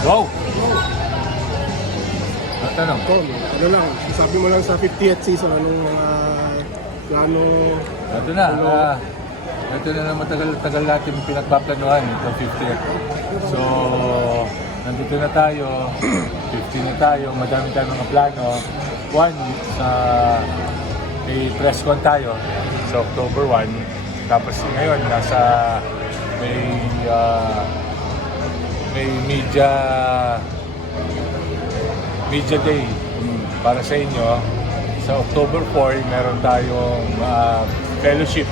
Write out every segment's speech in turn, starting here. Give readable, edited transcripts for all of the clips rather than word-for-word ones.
Wow! Ang tanong? Ano lang, sabi mo lang sa 50th season, anong mga plano? Ito na. Ito na naman tagal natin pinagpaplanuhan itong 50th. So, nandito na tayo. 50 na tayo. Madami tayong mga plano. One, may press con tayo sa October 1. Tapos ngayon, may media day para sa inyo. Sa October 4, meron tayong fellowship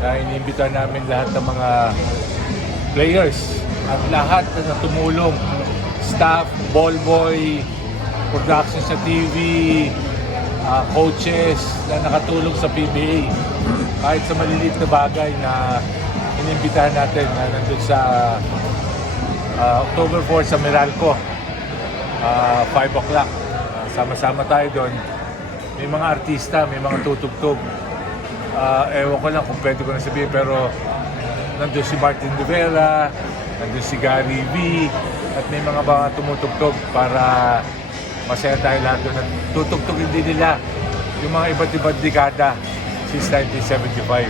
na iniimbita namin lahat ng mga players at lahat na tumulong, staff, ball boy, production sa TV, coaches na nakatulong sa PBA. Kahit sa maliliit na bagay na iniimbitahan natin na nandun sa October 4 sa Meralco, 5 o'clock. Sama-sama tayo doon. May mga artista, may mga tutugtog. Ewan ko lang kung pwede ko na sabihin, pero nandun si Martin Rivera, nandun si Gary V, at may mga tumutugtog para masaya tayo lahat doon. Tutugtogin din nila yung mga iba't ibang dekada since 1975.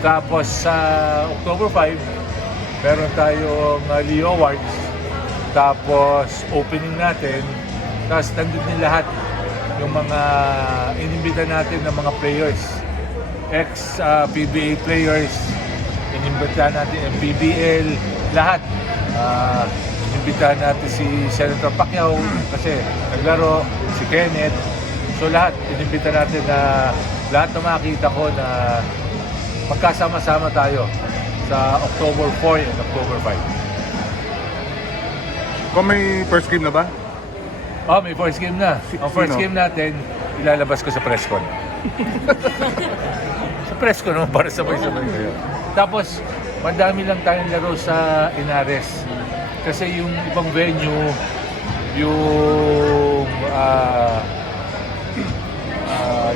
Tapos sa October 5, meron tayong Leo Awards. Tapos opening natin. Tapos nandun din lahat yung mga inimbita natin ng mga players. Ex-PBA players, inimbitahan natin ang PBL, lahat. Inimbitahan natin si Senator Pacquiao kasi naglaro, si Kenneth. So lahat, inimbita natin na lahat na makita ko na magkasama-sama tayo sa October 4 and October 5. Kung may first game na ba? Oh, may first game na. Ang first game natin, ilalabas ko sa press con. Sa press con naman para sabay-sabay kayo. Tapos, madami lang tayong laro sa Inares. Kasi yung ibang venue, yung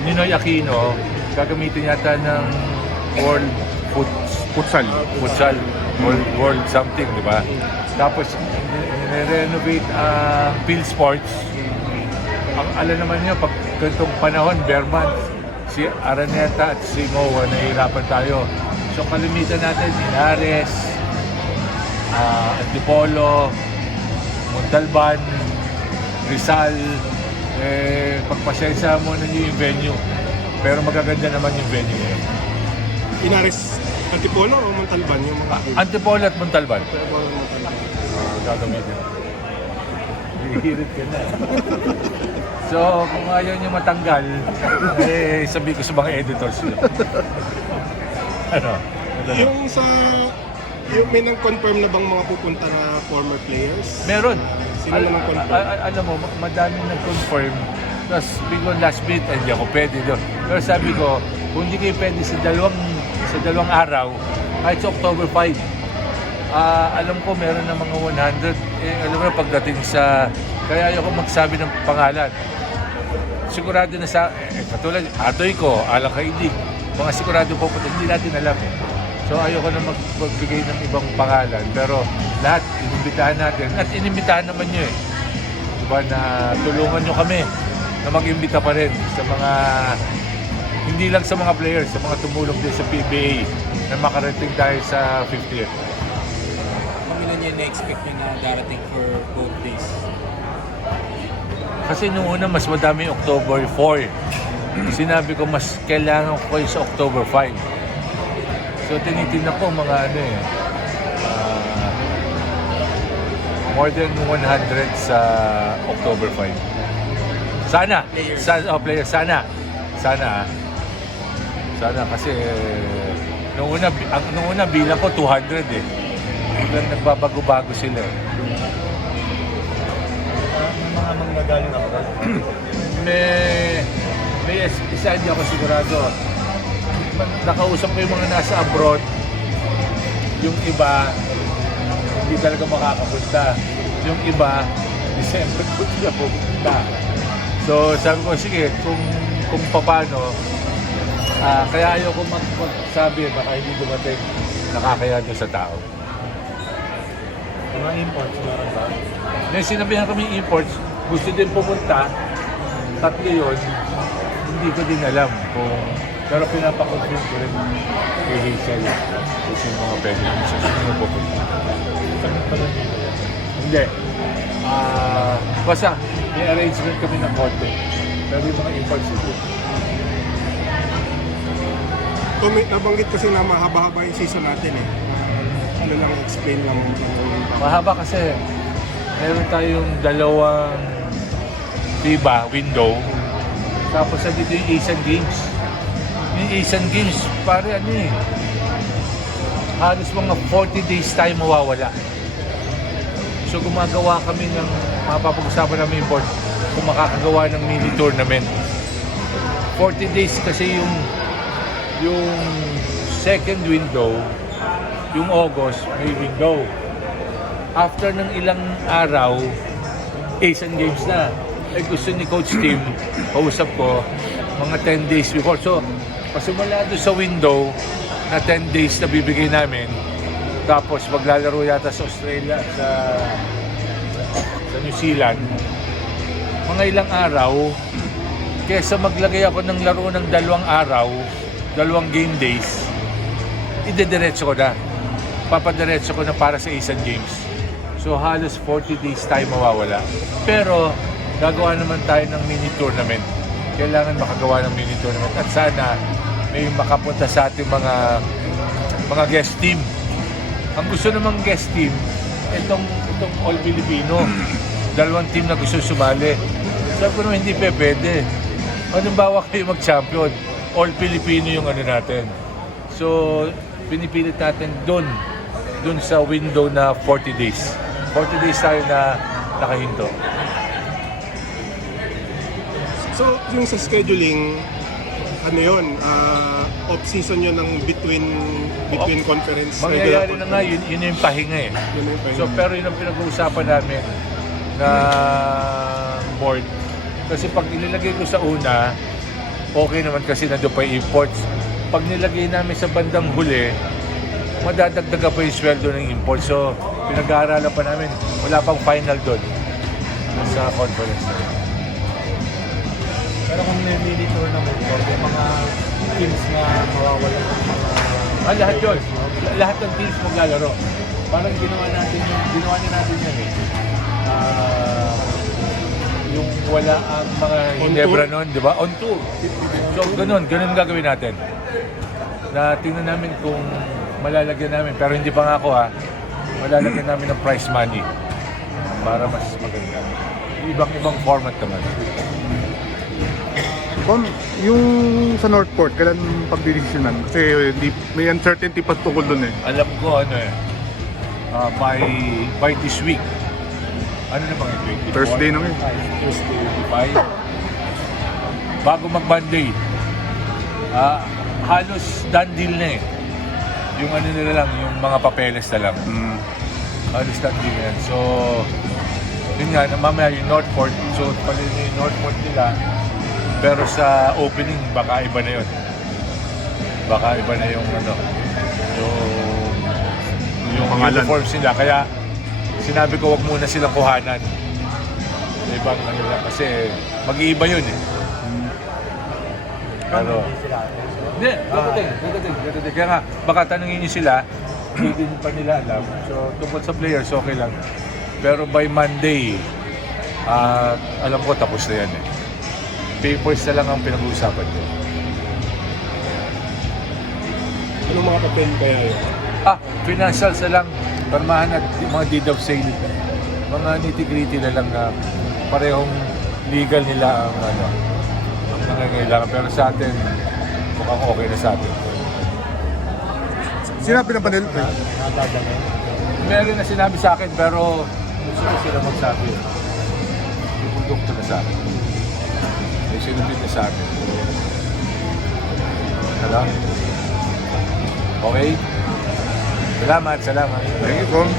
Ninoy Aquino, gagamitin yata ng World Futsal. World something, di ba? Tapos, nire-renovate ang Phil Sports. Alam naman nyo, pag ganitong panahon, bare month, si Araneta at si Moa, nahihirapan tayo. So, kalimitan natin, Inares, Antipolo, Montalban, Rizal, pagpasensya mo na nyo yung venue. Pero magaganda naman yung venue ngayon. Inares, Antipolo o Montalban? Yung mga Antipolo at Montalban. Antipolo o Montalban. Gagamitin. Hihirit ka na. So, kung ayaw nyo matanggal, sabi ko sa mga editors nyo. Ano? Yung may nang-confirm na bang mga pupunta na former players? Meron. Sino na nang-confirm? Alam mo, madaming nag-confirm. Tapos, biglang last bit, hindi ako pwede doon. Pero sabi ko, kung hindi kayo pwede sa dalawang araw, kahit sa October 5, alam ko meron na mga 100. Alam mo, pagdating sa... Kaya ayoko magsabi ng pangalan. Sigurado na sa... katulad, atoy ko, alang kaidig. Mga sigurado po, hindi natin alam eh. So ayoko na magbigay ng ibang pangalan. Pero lahat, inimbitahan natin. At inimbitahan naman nyo eh. Diba na tulungan nyo kami na mag-imbita pa rin sa mga... Hindi lang sa mga players, sa mga tumulong din sa PBA na makarating tayo sa 50th. Ilan yun na-expect nyo na darating for both days? Kasi nung una, mas madami yung October 4. Sinabi ko, mas kailangan ko kayo sa October 5. So, tinitingnan ko mga more than 100 sa October 5. Sana! Players, sana! Sana kasi nung una bilang ko 200 eh. Biglang nagbabago-bago sila. Mga manggagaling ako. May isa hindi ako sigurado. Nakausap ko yung mga nasa abroad. Yung iba, hindi talaga makakapunta. Yung iba, December po sila pupunta. So sabi ko, sige, kung paano, kaya ayoko magsabi, baka hindi dumating nakakaya doon sa tao. Mga imports, meron ba? May sinabihan kami imports, gusto din pumunta, tatlo yun, hindi ko din alam kung, pero pinapakonfirm ko rin kay Hazel kung sino mga pwede namin sa sino pupunta. Hindi. Basta, may arrangement kami ng konti. Pero yung mga imports hindi. So, nabanggit kasi na mahaba-haba yung season natin eh. Ano lang, explain lang. Mahaba kasi meron tayong dalawang FIBA window. Tapos dito yung Asian Games. Yung Asian Games, pare ano eh. Halos mga 40 days tayo mawawala. So gumagawa kami ng, mapapag-usapan namin yung board, kung makakagawa ng mini tournament. 40 days kasi yung second window, yung August, may window. After ng ilang araw, Asian Games na. Eh gusto ni Coach Tim, kausap ko, mga 10 days before. So, pasimula doon sa window na 10 days na bibigay namin, tapos maglalaro yata sa Australia at sa New Zealand, mga ilang araw, kesa maglagay ako ng laro ng 2 araw, 2 game days, idediretso ko na. Papadiretso ko na para sa Asian Games. So halos 40 days tayo mawawala. Pero gagawa naman tayo ng mini tournament. Kailangan makagawa ng mini tournament. At sana may makapunta sa ating mga guest team. Ang gusto namang guest team, itong All Filipino. 2 team na gusto sumali. Sabi ko naman, hindi pwede. Halimbawa kayo mag-champion, All Filipino yung ano natin. So, pinipilit natin doon sa window na 40 days. 40 days tayo na nakahinto. So, yung sa scheduling, ano yun, off-season yun ng between conference. Mangyayari na nga, yun yung pahinga eh. Yun yung pahinga. So, pero yun ang pinag-uusapan namin na board. Kasi pag inilagay ko sa una, okay naman kasi nandun pa yung imports. Pag nilagay namin sa bandang huli, madadagdaga pa yung sweldo ng import. So, pinag-aaralan pa namin. Wala pang final doon sa conference. Pero kung may mini tournament ko, may mga teams na mawawala ng mga... Lahat yun. Lahat ng teams maglalaro. Parang ginawa niya natin yan eh. Yung wala ang mga Ginebra noon, di ba? On tour. So, ganun gagawin natin. Na tingnan namin kung malalagyan namin, pero hindi pa nga ako ha, malalagyan namin ng prize money para mas maganda. Ibang format naman. Kung yung sa Northport, kailan pagdidesisyonan? Kasi may uncertainty pa tungkol dun eh. Alam ko ano eh, by this week. Ano na bang ito? Thursday na ngayon. Thursday, 25. Bago mag-Monday, halos done deal na eh. Yung ano nila lang, yung mga papeles na lang. Halos done deal na yan. So, yun nga, mamaya yung Northport, so pala yung Northport nila, pero sa opening, baka iba na yun. Baka iba na yung ano, yung Pangalan. uniforms nila. Kaya sinabi ko wag muna silang kuhanan. Sa ibang ano lang, kasi mag-iiba yun eh. Pero, hindi, dadating. Kaya nga, baka tanungin niyo sila, hindi din pa nila alam. So, tungkol sa players, okay lang. Pero by Monday, alam ko tapos na yan eh. Papers na lang ang pinag-uusapan ko. Anong mga papel kaya yun? Financials na lang, permahan at mga deed of sale. Mga nitty-gritty na lang na parehong legal nila ang ano, ang nangangailangan. Pero sa atin, mukhang okay na sa atin. Sinabi ng panel, Meron na sinabi sa akin, pero gusto ko sila magsabi. Yung produkto na sa akin. May sinubit na sa akin. Hala? Okay? Salamat. thank you, Kong.